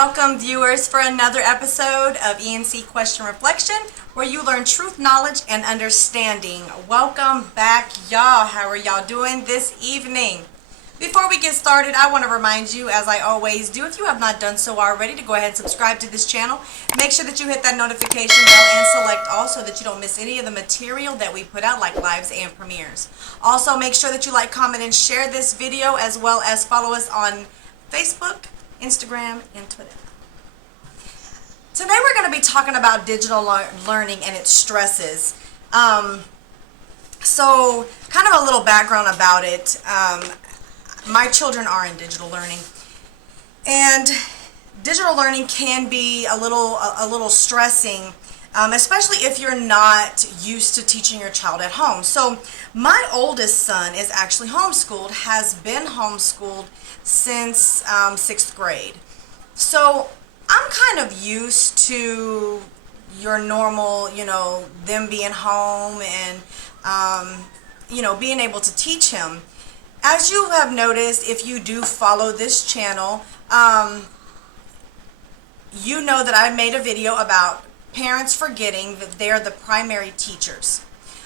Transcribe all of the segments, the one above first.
Welcome viewers for another episode of E&C Question Reflection, where you learn truth, knowledge, and understanding. Welcome back, y'all. How are y'all doing this evening? Before we get started, I want to remind you, as I always do, if you have not done so already, to go ahead and subscribe to this channel. Make sure that you hit that notification bell and select all so that you don't miss any of the material that we put out, like lives and premieres. Also, make sure that you like, comment, and share this video, as well as follow us on Facebook, Instagram, and Twitter. Today we're going to be talking about digital learning and its stresses. So kind of a little background about it. My children are in digital learning, and digital learning can be a little stressing, especially if you're not used to teaching your child at home. So my oldest son is actually homeschooled, has been homeschooled since 6th grade. So I'm kind of used to your normal, them being home and, being able to teach him. As you have noticed, if you do follow this channel, you know that I made a video about parents forgetting that they're the primary teachers.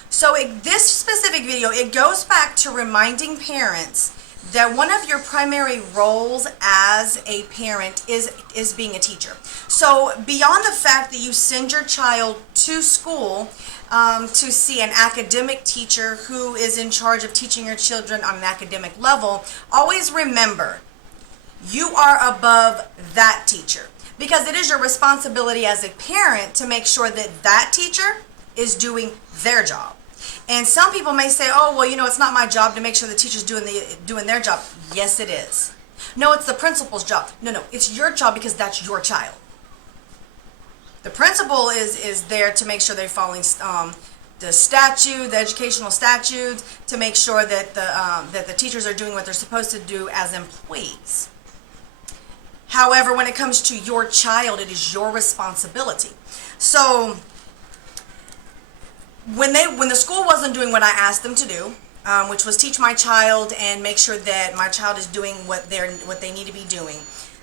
So this specific video, it goes back to reminding parents that one of your primary roles as a parent is being a teacher. So beyond the fact that you send your child to school to see an academic teacher who is in charge of teaching your children on an academic level, always remember, you are above that teacher, because it is your responsibility as a parent to make sure that that teacher is doing their job. And some people may say, oh, well, it's not my job to make sure the teacher's doing their job. Yes, it is. No, it's the principal's job. No, it's your job, because that's your child. The principal is there to make sure they're following the educational statutes, to make sure that the teachers are doing what they're supposed to do as employees. However, when it comes to your child, it is your responsibility. So when the school wasn't doing what I asked them to do, which was teach my child and make sure that my child is doing what they need to be doing,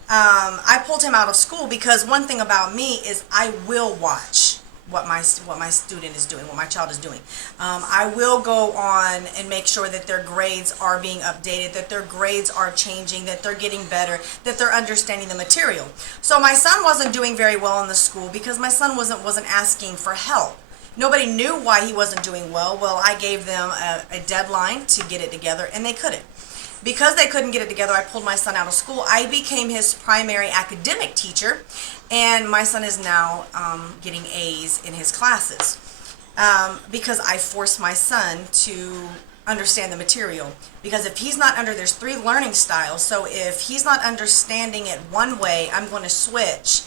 I pulled him out of school, because one thing about me is I will watch what my student is doing, what my child is doing. I will go on and make sure that their grades are being updated, that their grades are changing, that they're getting better, that they're understanding the material. So my son wasn't doing very well in the school because my son wasn't asking for help. Nobody knew why he wasn't doing well. Well, I gave them a deadline to get it together, and they couldn't. Because they couldn't get it together, I pulled my son out of school. I became his primary academic teacher, and my son is now getting A's in his classes, because I forced my son to understand the material. Because if he's not there's 3 learning styles, so if he's not understanding it one way, I'm going to switch.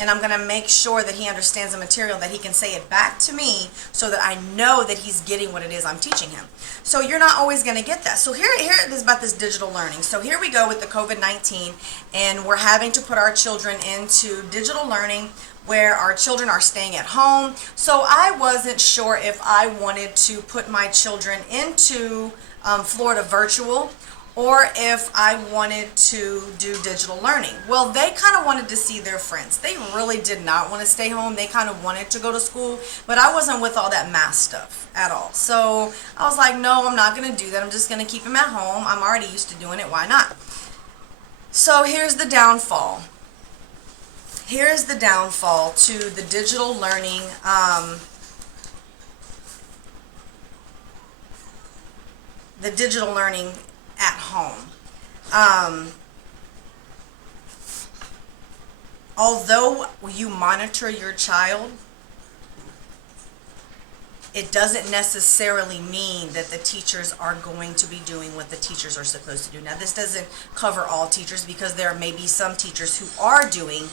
And I'm going to make sure that he understands the material, that he can say it back to me, so that I know that he's getting what it is I'm teaching him. So you're not always going to get that. So here it is about this digital learning. So here we go with the COVID-19, and we're having to put our children into digital learning, where our children are staying at home. So I wasn't sure if I wanted to put my children into Florida virtual, or if I wanted to do digital learning. Well, they kind of wanted to see their friends. They really did not want to stay home. They kind of wanted to go to school, but I wasn't with all that math stuff at all. So I was like, no, I'm not going to do that. I'm just going to keep them at home. I'm already used to doing it. Why not? So here's the downfall. Here's the downfall to the digital learning at home. Although you monitor your child, it doesn't necessarily mean that the teachers are going to be doing what the teachers are supposed to do. Now, this doesn't cover all teachers, because there may be some teachers who are doing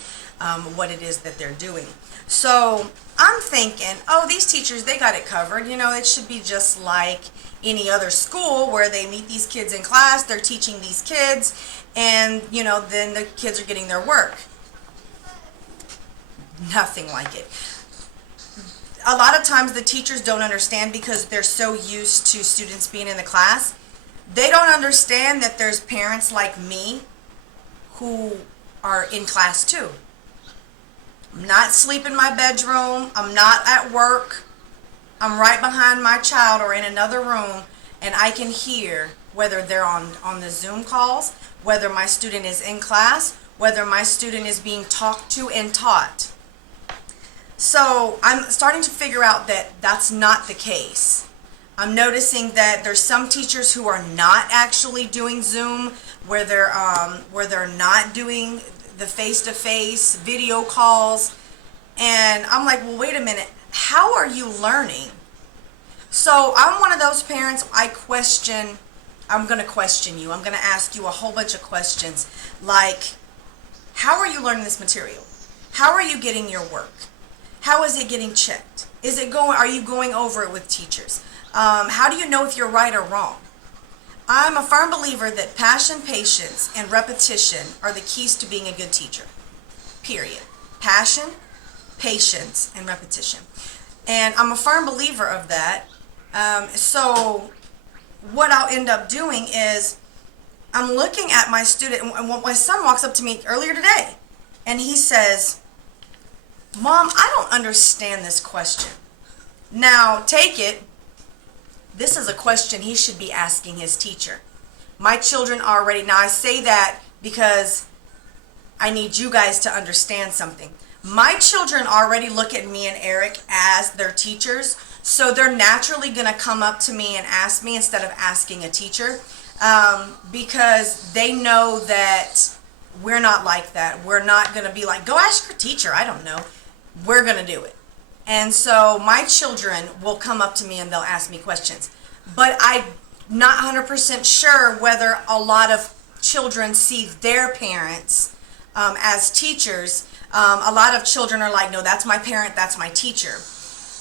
what it is that they're doing. So I'm thinking, oh, these teachers, they got it covered. It should be just like any other school, where they meet these kids in class, they're teaching these kids, and then the kids are getting their work. Nothing like it. A lot of times the teachers don't understand, because they're so used to students being in the class. They don't understand that there's parents like me who are in class too. I'm not asleep in my bedroom. I'm not at work. I'm right behind my child or in another room, and I can hear whether they're on the Zoom calls, whether my student is in class, whether my student is being talked to and taught. So I'm starting to figure out that that's not the case. I'm noticing that there's some teachers who are not actually doing Zoom, where they're not doing the face-to-face video calls, and I'm like, well, wait a minute, how are you learning? So I'm one of those parents. I'm going to question you. I'm going to ask you a whole bunch of questions, like, how are you learning this material? How are you getting your work? How is it getting checked? Are you going over it with teachers? How do you know if you're right or wrong? I'm a firm believer that passion, patience, and repetition are the keys to being a good teacher. Period. Passion, patience, and repetition. And I'm a firm believer of that. So what I'll end up doing is I'm looking at my student, and my son walks up to me earlier today, and he says, Mom, I don't understand this question. Now, take it. This is a question he should be asking his teacher. My children already, now I say that because I need you guys to understand something. My children already look at me and Eric as their teachers, so they're naturally going to come up to me and ask me instead of asking a teacher, because they know that we're not like that. We're not going to be like, go ask your teacher. I don't know. We're going to do it. And so my children will come up to me and they'll ask me questions. But I'm not 100% sure whether a lot of children see their parents as teachers. A lot of children are like, no, that's my parent, that's my teacher.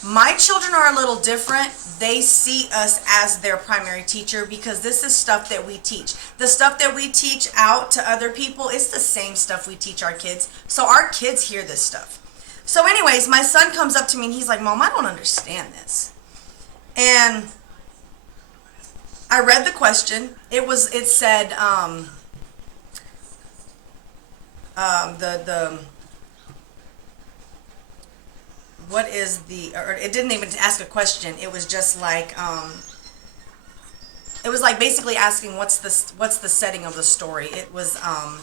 My children are a little different. They see us as their primary teacher because this is stuff that we teach. The stuff that we teach out to other people, it's the same stuff we teach our kids. So our kids hear this stuff. So anyways, my son comes up to me and he's like, Mom, I don't understand this. And I read the question. It said, what is or it didn't even ask a question. It was just like, it was like basically asking what's the setting of the story. It was, oh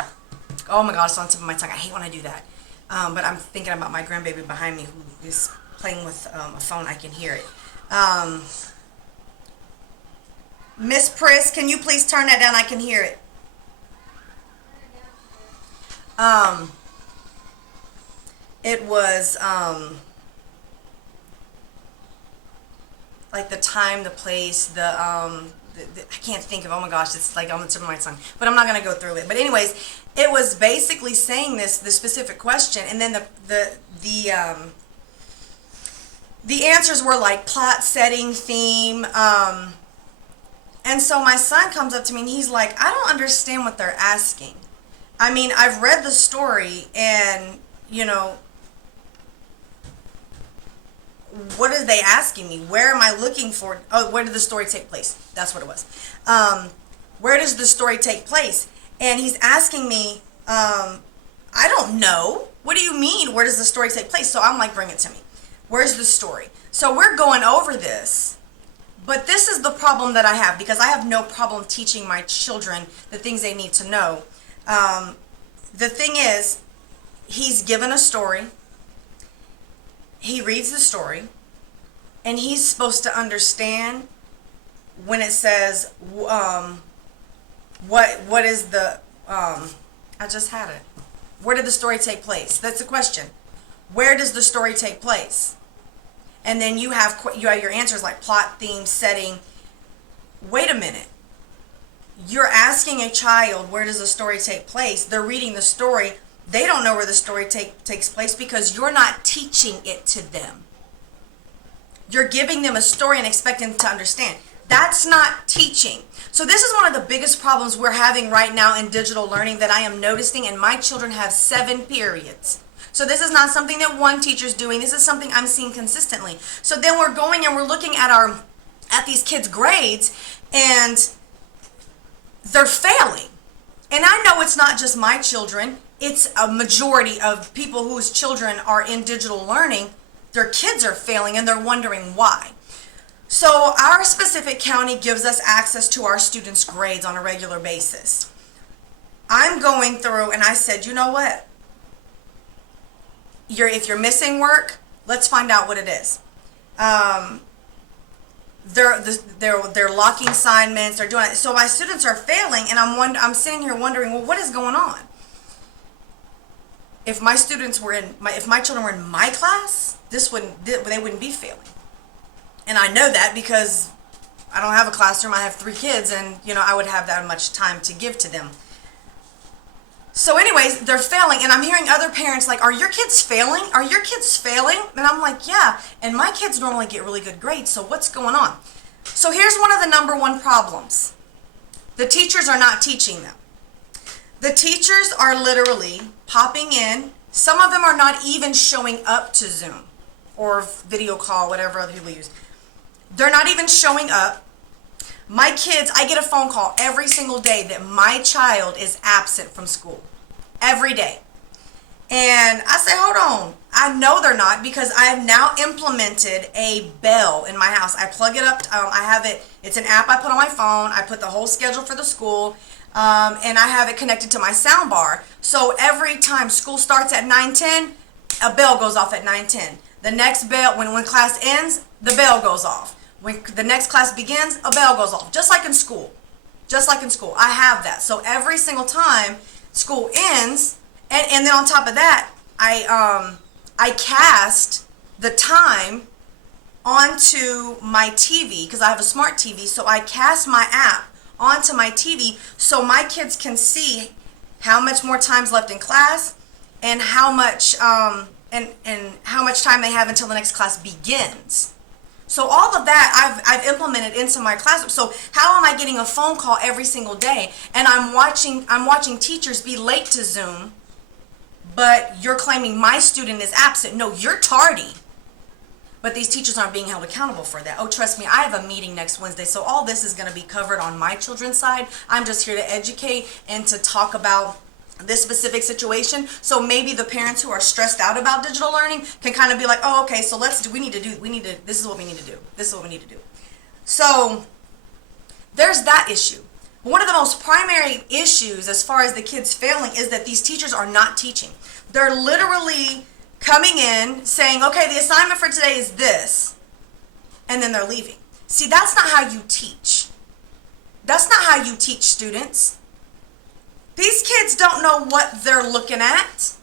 my gosh, it's on the tip of my tongue. I hate when I do that. But I'm thinking about my grandbaby behind me who is playing with a phone. I can hear it. Miss Priss, can you please turn that down? I can hear it. It was like the time, the place, I can't think of, oh my gosh, it's like on the tip of my tongue, but I'm not going to go through it. But anyways, it was basically saying this specific question, and then the answers were like plot, setting, theme, and so my son comes up to me and he's like, I don't understand what they're asking. I mean, I've read the story and, you know, what are they asking me? Where am I looking for? Oh, where did the story take place? That's what it was. Where does the story take place? And he's asking me, I don't know. What do you mean? Where does the story take place? So I'm like, bring it to me. Where's the story? So we're going over this. But this is the problem that I have, because I have no problem teaching my children the things they need to know. The thing is, he's given a story. He reads the story, and he's supposed to understand when it says, what is the, I just had it. Where did the story take place? That's the question. Where does the story take place? And then you have your answers like plot, theme, setting. Wait a minute. You're asking a child, where does the story take place? They're reading the story. They don't know where the story takes place because you're not teaching it to them. You're giving them a story and expecting them to understand. That's not teaching. So this is one of the biggest problems we're having right now in digital learning that I am noticing, and my children have 7 periods. So this is not something that one teacher's doing. This is something I'm seeing consistently. So then we're going and we're looking at these kids' grades, and they're failing. And I know it's not just my children. it's a majority of people whose children are in digital learning, their kids are failing and they're wondering why. So our specific county gives us access to our students' grades on a regular basis. I'm going through and I said, you know what? If you're missing work, let's find out what it is. They're locking assignments, they're doing it. So my students are failing, and I'm sitting here wondering, well, what is going on? If my students were if my children were in my class, they wouldn't be failing. And I know that because I don't have a classroom. I have 3 kids, and I would have that much time to give to them. So anyways, they're failing, and I'm hearing other parents like, are your kids failing? Are your kids failing? And I'm like, yeah, and my kids normally get really good grades, so what's going on? So here's one of the number one problems. The teachers are not teaching them. The teachers are literally popping in. Some of them are not even showing up to Zoom or video call, whatever other people use. They're not even showing up. My kids, I get a phone call every single day that my child is absent from school. Every day. And I say, hold on. I know they're not, because I have now implemented a bell in my house. I plug it up. I have it. It's an app I put on my phone. I put the whole schedule for the school. And I have it connected to my sound bar. So every time school starts at 9:10, a bell goes off at 9:10. The next bell, when class ends, the bell goes off. When the next class begins, a bell goes off, just like in school. Just like in school. I have that. So every single time school ends, and then on top of that, I cast the time onto my TV, because I have a smart TV, so I cast my app onto my TV so my kids can see how much more time's left in class and how much and how much time they have until the next class begins. So all of that I've implemented into my classroom. So how am I getting a phone call every single day, and I'm watching teachers be late to Zoom, but you're claiming my student is absent? No, you're tardy. But these teachers aren't being held accountable for that. Oh, trust me, I have a meeting next Wednesday, so all this is going to be covered on my children's side. I'm just here to educate and to talk about this specific situation. So maybe the parents who are stressed out about digital learning can kind of be like, oh, okay, so this is what we need to do. This is what we need to do. So there's that issue. But one of the most primary issues as far as the kids failing is that these teachers are not teaching. They're literally coming in saying, okay, the assignment for today is this, and then they're leaving. See, that's not how you teach. That's not how you teach students. These kids don't know what they're looking at.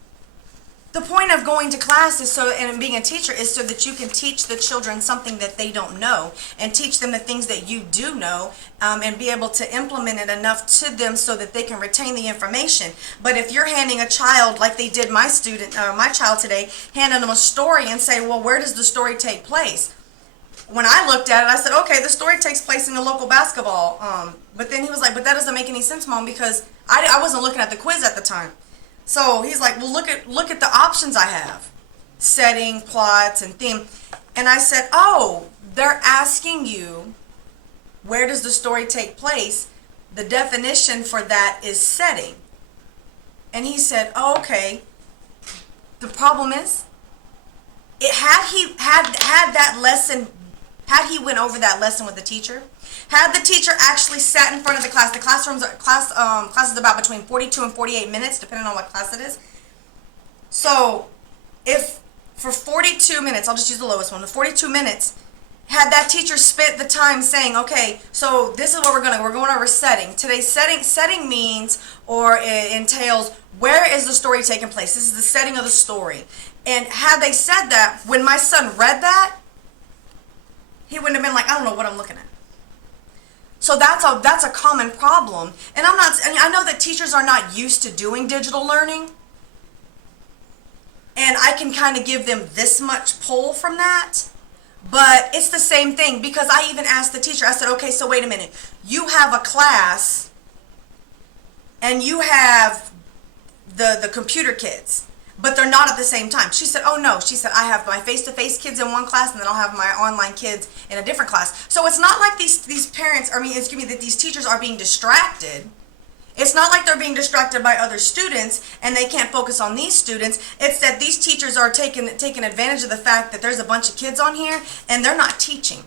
The point of going to class is and being a teacher is so that you can teach the children something that they don't know, and teach them the things that you do know, and be able to implement it enough to them so that they can retain the information. But if you're handing a child, like they did my child today, handing them a story and say, well, where does the story take place? When I looked at it, I said, okay, the story takes place in the local basketball. But then he was like, but that doesn't make any sense, Mom, because I wasn't looking at the quiz at the time. So he's like, well, look at the options I have. Setting, plots, and theme. And I said, oh, they're asking you, where does the story take place? The definition for that is setting. And he said, oh, okay. The problem is, had he went over that lesson with the teacher, had the teacher actually sat in front of the class, class is about between 42 and 48 minutes, depending on what class it is. So if for 42 minutes, I'll just use the lowest one, the 42 minutes, had that teacher spent the time saying, okay, so this is what we're going over setting. Today's setting means, or it entails, where is the story taking place? This is the setting of the story. And had they said that, when my son read that, he wouldn't have been like, I don't know what I'm looking at. So that's a common problem. And I know that teachers are not used to doing digital learning. And I can kind of give them this much pull from that. But it's the same thing, because I even asked the teacher, I said, okay, so wait a minute. You have a class and you have the computer kids, but they're not at the same time. She said, oh no. She said, I have my face-to-face kids in one class, and then I'll have my online kids in a different class. So it's not like these parents, that these teachers are being distracted It's not like they're being distracted by other students and they can't focus on these students. It's that these teachers are taking advantage of the fact that there's a bunch of kids on here and they're not teaching.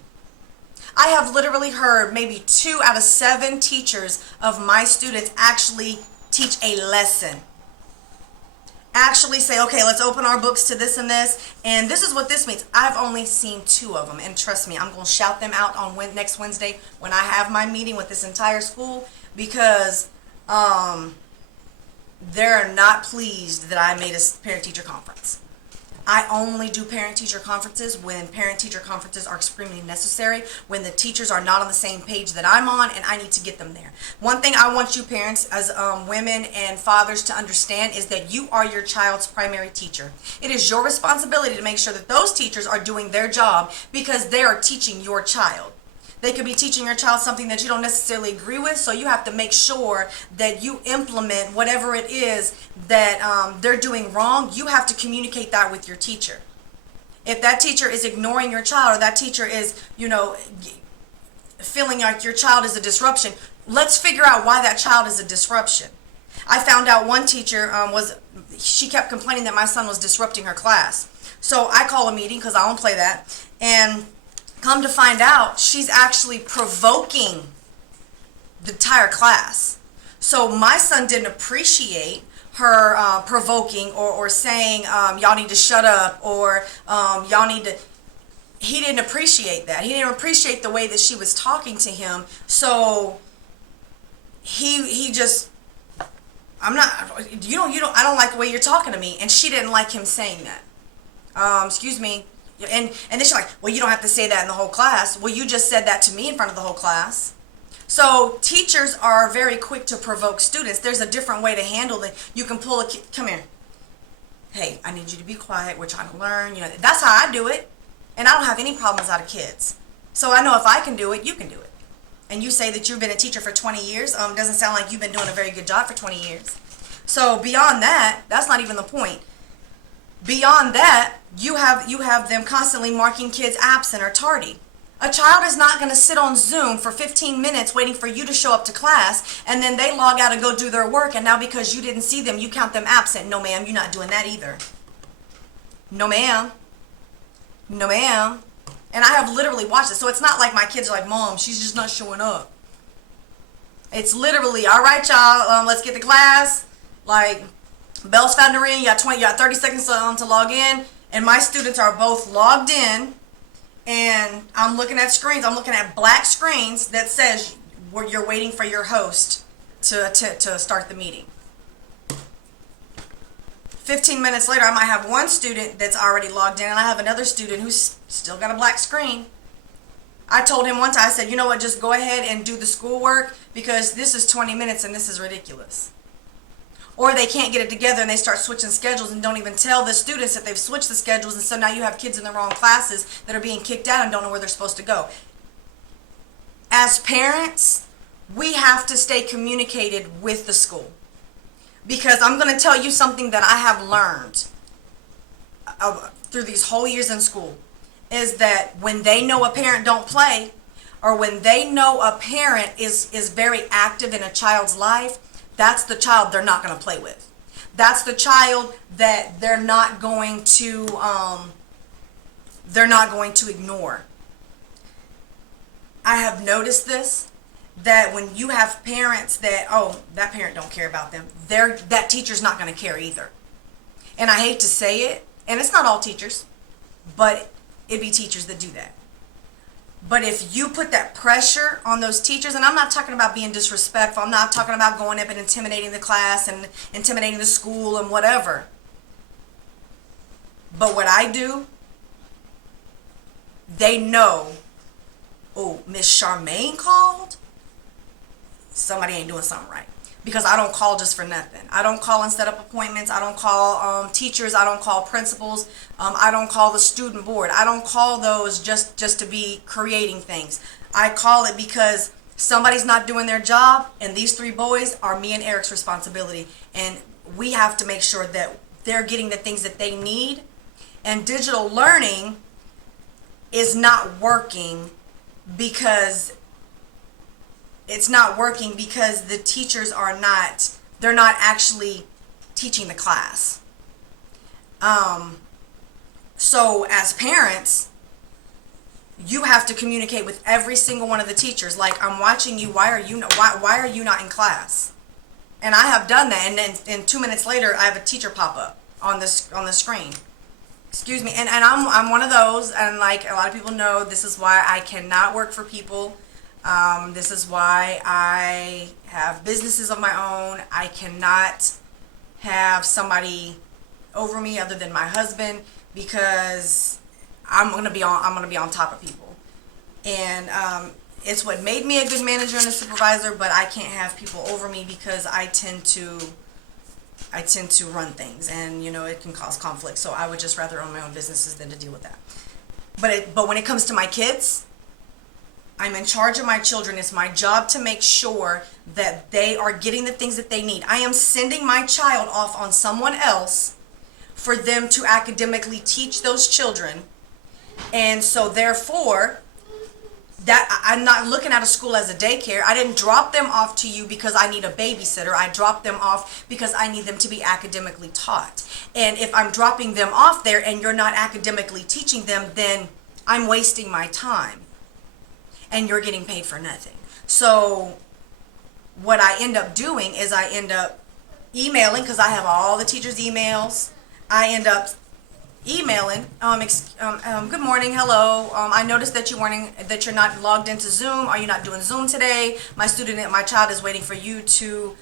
I have literally heard maybe 2 out of 7 teachers of my students actually teach a lesson. Actually say, okay, let's open our books to this and this, and this is what this means. I've only seen 2 of them, and trust me, I'm going to shout them out on next Wednesday when I have my meeting with this entire school, because they're not pleased that I made a parent-teacher conference. I only do parent-teacher conferences when parent-teacher conferences are extremely necessary, when the teachers are not on the same page that I'm on, and I need to get them there. One thing I want you parents as women and fathers to understand is that you are your child's primary teacher. It is your responsibility to make sure that those teachers are doing their job because they are teaching your child. They could be teaching your child something that you don't necessarily agree with, so you have to make sure that you implement whatever it is that they're doing wrong. You have to communicate that with your teacher. If that teacher is ignoring your child, or that teacher is, feeling like your child is a disruption, let's figure out why that child is a disruption. I found out one teacher she kept complaining that my son was disrupting her class. So I call a meeting, because I don't play that, and come to find out, she's actually provoking the entire class. So my son didn't appreciate her provoking or saying, y'all need to shut up, or y'all need to... He didn't appreciate that. He didn't appreciate the way that she was talking to him. So he just... I don't like the way you're talking to me. And she didn't like him saying that. Excuse me. And then she's like, well, you don't have to say that in the whole class. Well, you just said that to me in front of the whole class. So teachers are very quick to provoke students. There's a different way to handle it. You can pull a kid, come here. Hey, I need you to be quiet. We're trying to learn. That's how I do it. And I don't have any problems out of kids. So I know if I can do it, you can do it. And you say that you've been a teacher for 20 years. Doesn't sound like you've been doing a very good job for 20 years. So beyond that, that's not even the point. Beyond that, you have them constantly marking kids absent or tardy. A child is not going to sit on Zoom for 15 minutes waiting for you to show up to class, and then they log out and go do their work, and now because you didn't see them, you count them absent. No, ma'am, you're not doing that either. No, ma'am. No, ma'am. And I have literally watched it, so it's not like my kids are like, Mom, she's just not showing up. It's literally, all right, y'all, let's get to class. Like... Bell's found a ring, you got 30 seconds to log in, and my students are both logged in, and I'm looking at screens. I'm looking at black screens that says you're waiting for your host to start the meeting. 15 minutes later, I might have one student that's already logged in, and I have another student who's still got a black screen. I told him one time, I said, you know what, just go ahead and do the schoolwork, because this is 20 minutes and this is ridiculous. Or they can't get it together and they start switching schedules and don't even tell the students that they've switched the schedules, and so now you have kids in the wrong classes that are being kicked out and don't know where they're supposed to go. As parents, we have to stay communicated with the school. Because I'm going to tell you something that I have learned through these whole years in school, is that when they know a parent don't play, or when they know a parent is very active in a child's life, that's the child they're not going to play with. That's the child that they're not going to ignore. I have noticed this, that when you have parents that, that parent don't care about them, that teacher's not going to care either. And I hate to say it, and it's not all teachers, but it'd be teachers that do that. But if you put that pressure on those teachers, and I'm not talking about being disrespectful, I'm not talking about going up and intimidating the class and intimidating the school and whatever. But what I do, they know, oh, Miss Charmaine called? Somebody ain't doing something right. Because I don't call just for nothing. I don't call and set up appointments. I don't call teachers. I don't call principals. I don't call the student board. I don't call those just to be creating things. I call it because somebody's not doing their job, and these 3 boys are me and Eric's responsibility. And we have to make sure that they're getting the things that they need. And digital learning is not working because it's not working because the teachers are not, they're not actually teaching the class. So as parents, you have to communicate with every single one of the teachers. Like, I'm watching you. Why are you not in class? And I have done that. And then 2 minutes later, I have a teacher pop up on the screen. Excuse me. And I'm one of those. And like a lot of people know, this is why I cannot work for people. This is why I have businesses of my own. I cannot have somebody over me other than my husband, because I'm gonna be on top of people, and it's what made me a good manager and a supervisor. But I can't have people over me because I tend to run things, and it can cause conflict. So I would just rather own my own businesses than to deal with that. But when it comes to my kids, I'm in charge of my children. It's my job to make sure that they are getting the things that they need. I am sending my child off on someone else for them to academically teach those children. And so therefore, that I'm not looking at a school as a daycare. I didn't drop them off to you because I need a babysitter. I dropped them off because I need them to be academically taught. And if I'm dropping them off there and you're not academically teaching them, then I'm wasting my time. And you're getting paid for nothing. So what I end up doing is I end up emailing, because I have all the teachers' emails. I end up emailing, good morning, hello. I noticed that you're not logged into Zoom. Are you not doing Zoom today? My child is waiting for you to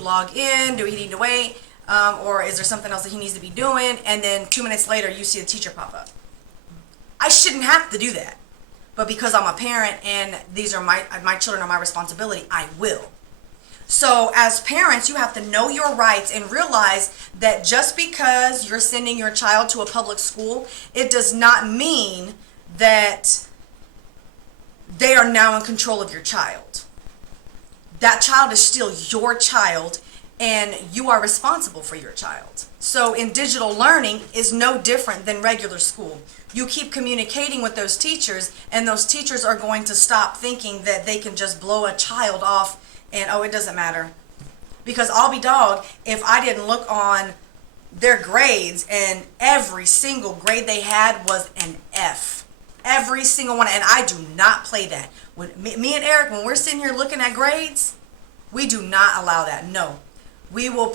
log in. Do he need to wait? Or is there something else that he needs to be doing? And then 2 minutes later, you see the teacher pop up. I shouldn't have to do that. But because I'm a parent and these are my children are my responsibility, I will. So as parents, you have to know your rights and realize that just because you're sending your child to a public school, it does not mean that they are now in control of your child. That child is still your child, and you are responsible for your child. So in digital learning is no different than regular school. You keep communicating with those teachers, and those teachers are going to stop thinking that they can just blow a child off and, oh, it doesn't matter. Because I'll be dogged if I didn't look on their grades and every single grade they had was an F. Every single one. And I do not play that. When me and Eric, when we're sitting here looking at grades, we do not allow that. No. We will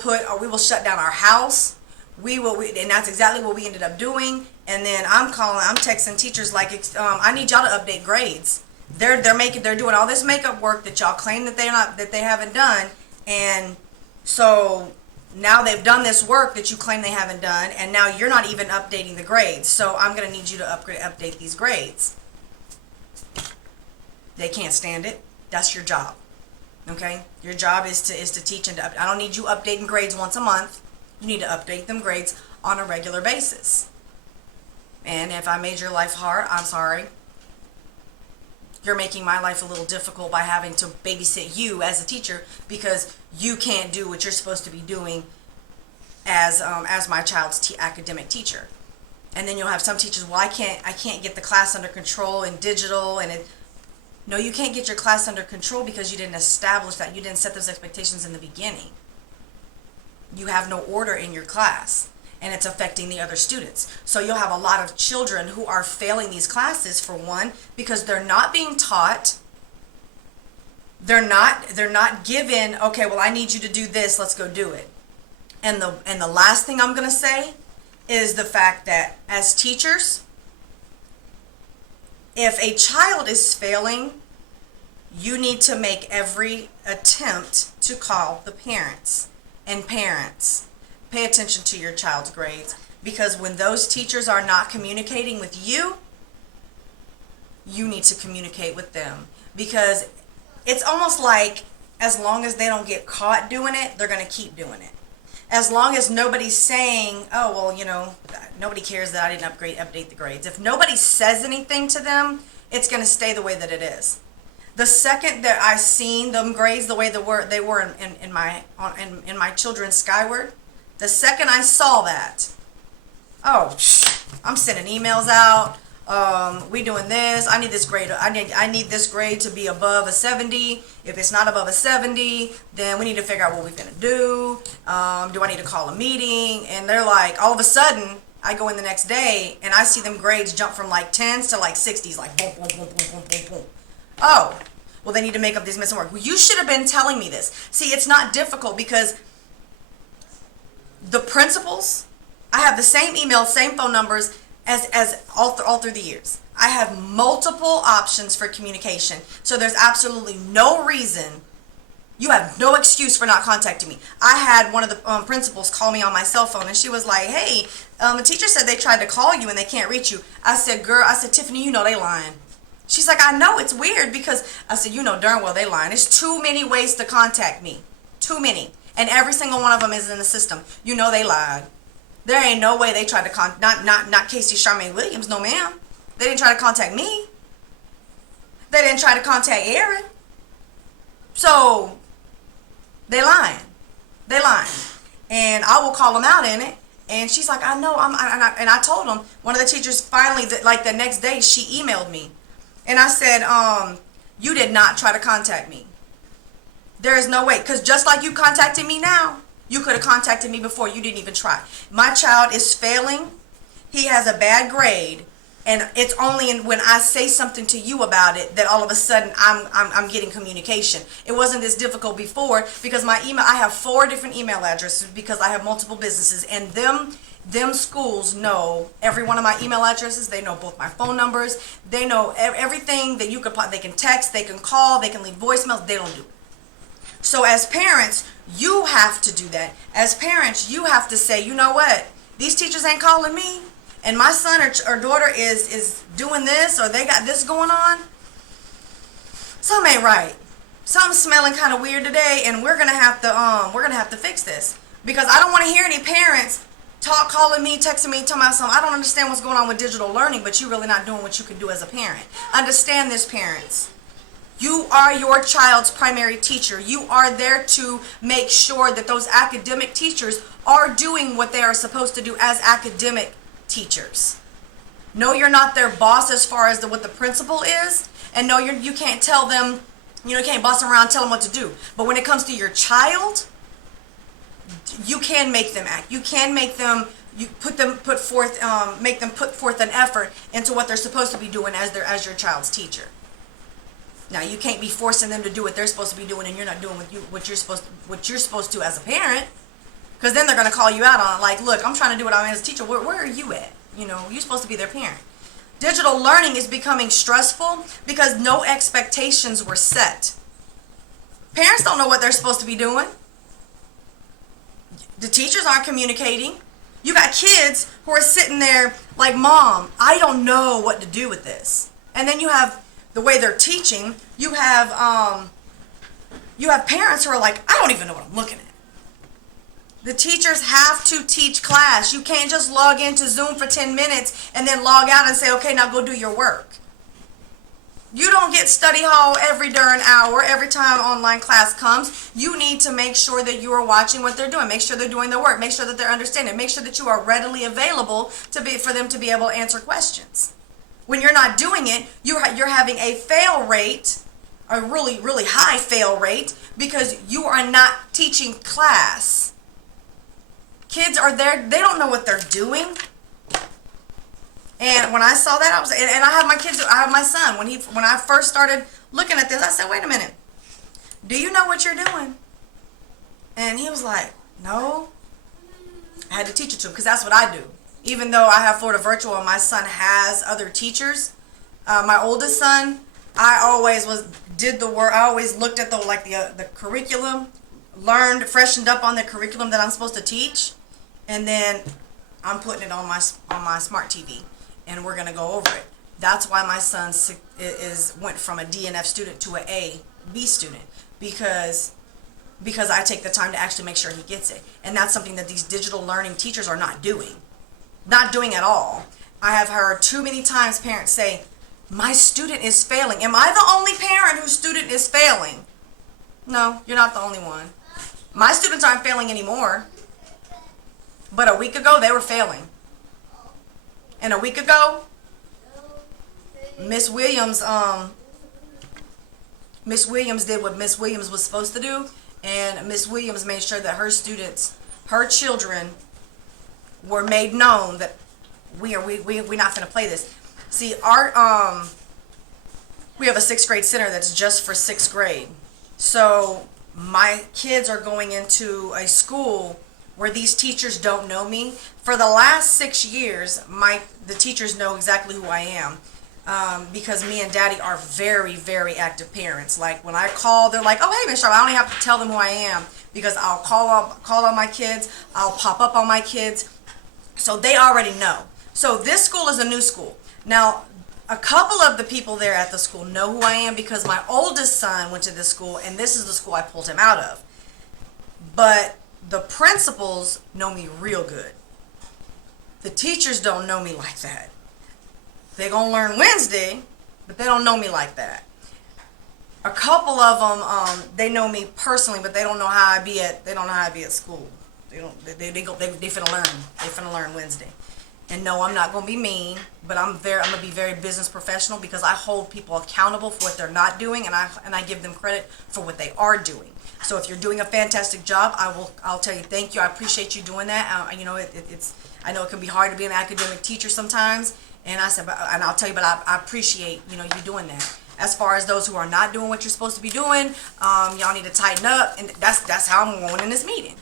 shut down our house. And that's exactly what we ended up doing. And then I'm texting teachers like, I need y'all to update grades. They're doing all this makeup work that y'all claim that they haven't done, and so now they've done this work that you claim they haven't done, and now you're not even updating the grades. So I'm gonna need you to update these grades. They can't stand it. That's your job. Okay, your job is to teach and to I don't need you updating grades once a month. You need to update them grades on a regular basis. And if I made your life hard, I'm sorry. You're making my life a little difficult by having to babysit you as a teacher because you can't do what you're supposed to be doing as my child's academic teacher. And then you'll have some teachers, well, I can't get the class under control in digital, and no, you can't get your class under control because you didn't establish that. You didn't set those expectations in the beginning. You have no order in your class, and it's affecting the other students. So you'll have a lot of children who are failing these classes, for one, because they're not being taught. They're not given, okay, well, I need you to do this, let's go do it. And the last thing I'm going to say is the fact that as teachers, if a child is failing, you need to make every attempt to call the parents. And parents, pay attention to your child's grades, because when those teachers are not communicating with you, you need to communicate with them, because it's almost like as long as they don't get caught doing it, they're going to keep doing it. As long as nobody's saying, oh, well, nobody cares that I didn't update the grades. If nobody says anything to them, it's going to stay the way that it is. The second that I seen them grades the way they were in my children's Skyward, the second I saw that, I'm sending emails out. We doing this. I need this grade. I need this grade to be above a 70. If it's not above a 70, then we need to figure out what we're gonna do. Do I need to call a meeting? And they're like, all of a sudden, I go in the next day and I see them grades jump from like 10s to like 60s, like boom, boom, boom, boom, boom, boom, boom. Oh, well, they need to make up these missing work. Well, you should have been telling me this. See, it's not difficult because the principals, I have the same email, same phone numbers as all through the years. I have multiple options for communication. So there's absolutely no reason, you have no excuse for not contacting me. I had one of the principals call me on my cell phone and she was like, hey, the teacher said they tried to call you and they can't reach you. I said, Tiffany, you know they lying. She's like, I know, it's weird because, I said, you know darn well they lying. There's too many ways to contact me. Too many. And every single one of them is in the system. You know they lied. There ain't no way they tried to not Casey Charmaine Williams, no ma'am. They didn't try to contact me. They didn't try to contact Aaron. So, they lying. They lying. And I will call them out in it. And she's like, I know. And I told them, one of the teachers finally, like the next day, she emailed me. And I said, you did not try to contact me. There is no way. Because just like you contacted me now, you could have contacted me before. You didn't even try. My child is failing. He has a bad grade. And it's only when I say something to you about it that all of a sudden I'm getting communication. It wasn't this difficult before because my email, I have 4 different email addresses because I have multiple businesses, and them schools know every one of my email addresses. They know both my phone numbers. They know everything that you could. They can text, they can call, they can leave voicemails. They don't do it. So as parents, you have to do that. As parents, you have to say, you know what? These teachers ain't calling me. And my son or daughter is doing this, or they got this going on, something ain't right. Something's smelling kind of weird today, and we're gonna have to fix this, because I don't want to hear any parents calling me, texting me, telling me something. I don't understand what's going on with digital learning, but you're really not doing what you can do as a parent. Understand this, parents. You are your child's primary teacher. You are there to make sure that those academic teachers are doing what they are supposed to do as academic teachers. No, you're not their boss as far as what the principal is, and no, you can't tell them, you can't boss them around, tell them what to do. But when it comes to your child, you can make them act. You can make them, make them put forth an effort into what they're supposed to be doing as your child's teacher. Now, you can't be forcing them to do what they're supposed to be doing, and you're not doing what you're supposed to as a parent. Because then they're going to call you out on it, like, look, I'm trying to do what I'm as a teacher. Where are you at? You're supposed to be their parent. Digital learning is becoming stressful because no expectations were set. Parents don't know what they're supposed to be doing. The teachers aren't communicating. You got kids who are sitting there like, Mom, I don't know what to do with this. And then you have the way they're teaching. You have parents who are like, I don't even know what I'm looking at. The teachers have to teach class. You can't just log into Zoom for 10 minutes and then log out and say, okay, now go do your work. You don't get study hall every darn hour, every time online class comes. You need to make sure that you are watching what they're doing. Make sure they're doing their work. Make sure that they're understanding. Make sure that you are readily available for them to be able to answer questions. When you're not doing it, you're having a fail rate, a really, really high fail rate, because you are not teaching class. Kids are there, they don't know what they're doing. And when I saw that, and I have my kids, I have my son, when I first started looking at this, I said, wait a minute, do you know what you're doing? And he was like, no. I had to teach it to him, because that's what I do. Even though I have Florida Virtual and my son has other teachers, my oldest son, I always did the work. I always looked at the curriculum, freshened up on the curriculum that I'm supposed to teach. And then I'm putting it on my smart TV, and we're gonna go over it. That's why my son went from a DNF student to a B student, because I take the time to actually make sure he gets it. And that's something that these digital learning teachers are not doing at all. I have heard too many times parents say, my student is failing. Am I the only parent whose student is failing? No, you're not the only one. My students aren't failing anymore. But a week ago, they were failing. And a week ago, Miss Williams, Miss Williams did what Miss Williams was supposed to do, and Miss Williams made sure that her students, her children, were made known that we're not going to play this. See, we have a 6th grade center that's just for 6th grade. So my kids are going into a school where these teachers don't know me. For the last 6 years, the teachers know exactly who I am. Because me and Daddy are very, very active parents. Like when I call, they're like, "Oh, hey, Miss Sharp." I don't even have to tell them who I am because I'll call on my kids. I'll pop up on my kids, so they already know. So this school is a new school. Now, a couple of the people there at the school know who I am because my oldest son went to this school, and this is the school I pulled him out of. But the principals know me real good. The teachers don't know me like that. They're going to learn Wednesday, but they don't know me like that. A couple of them, they know me personally, but they don't know how I be at school. They finna learn. They finna learn Wednesday. And no, I'm not going to be mean, but I'm going to be very business professional because I hold people accountable for what they're not doing, and I give them credit for what they are doing. So if you're doing a fantastic job, I'll tell you thank you. I appreciate you doing that. You know, I know it can be hard to be an academic teacher sometimes, and I'll tell you, but I appreciate you doing that. As far as those who are not doing what you're supposed to be doing, y'all need to tighten up, and that's how I'm going in this meeting.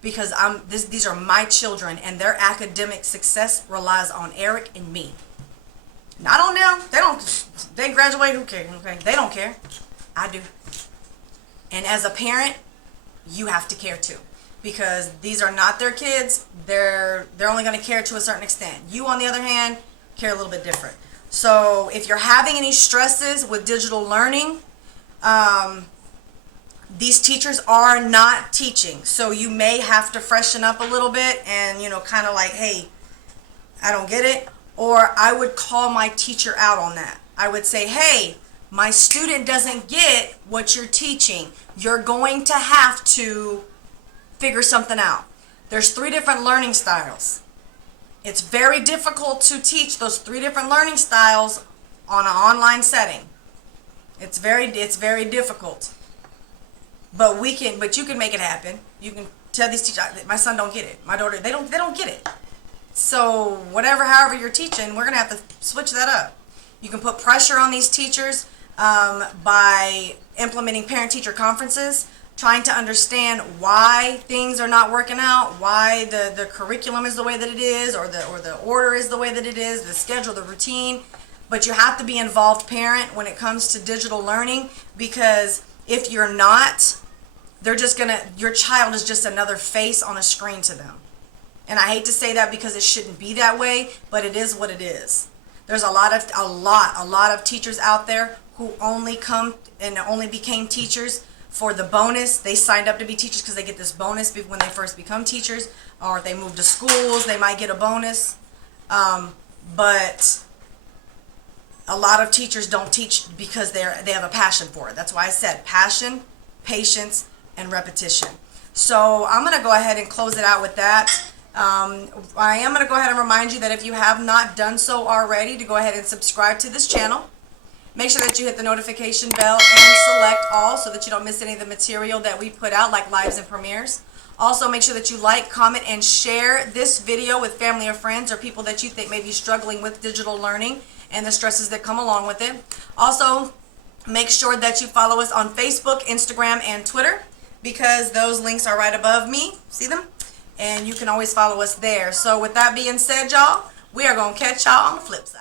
Because these are my children, and their academic success relies on Eric and me. Not on them. They graduate, who cares? Okay? They don't care. I do. And as a parent, you have to care too. Because these are not their kids. They're only going to care to a certain extent. You, on the other hand, care a little bit different. So if you're having any stresses with digital learning, these teachers are not teaching. So you may have to freshen up a little bit and, kind of like, hey, I don't get it. Or I would call my teacher out on that. I would say, hey, my student doesn't get what you're teaching. You're going to have to figure something out. There's 3 different learning styles. It's very difficult to teach those 3 different learning styles on an online setting. It's very difficult. But you can make it happen. You can tell these teachers, my son don't get it. My daughter, they don't get it. So however you're teaching, we're gonna have to switch that up. You can put pressure on these teachers by implementing parent-teacher conferences, trying to understand why things are not working out, why the curriculum is the way that it is, or the order is the way that it is, the schedule, the routine. But you have to be an involved parent when it comes to digital learning, because if you're not, your child is just another face on a screen to them. And I hate to say that because it shouldn't be that way, but it is what it is. There's a lot of teachers out there who only became teachers for the bonus. They signed up to be teachers because they get this bonus when they first become teachers, or if they move to schools, they might get a bonus. But a lot of teachers don't teach because they have a passion for it. That's why I said passion, patience, and repetition. So I'm going to go ahead and close it out with that. I am going to go ahead and remind you that if you have not done so already, to go ahead and subscribe to this channel. Make sure that you hit the notification bell and select all so that you don't miss any of the material that we put out, like lives and premieres. Also, make sure that you like, comment, and share this video with family or friends or people that you think may be struggling with digital learning and the stresses that come along with it. Also, make sure that you follow us on Facebook, Instagram, and Twitter, because those links are right above me. See them? And you can always follow us there. So with that being said, y'all, we are going to catch y'all on the flip side.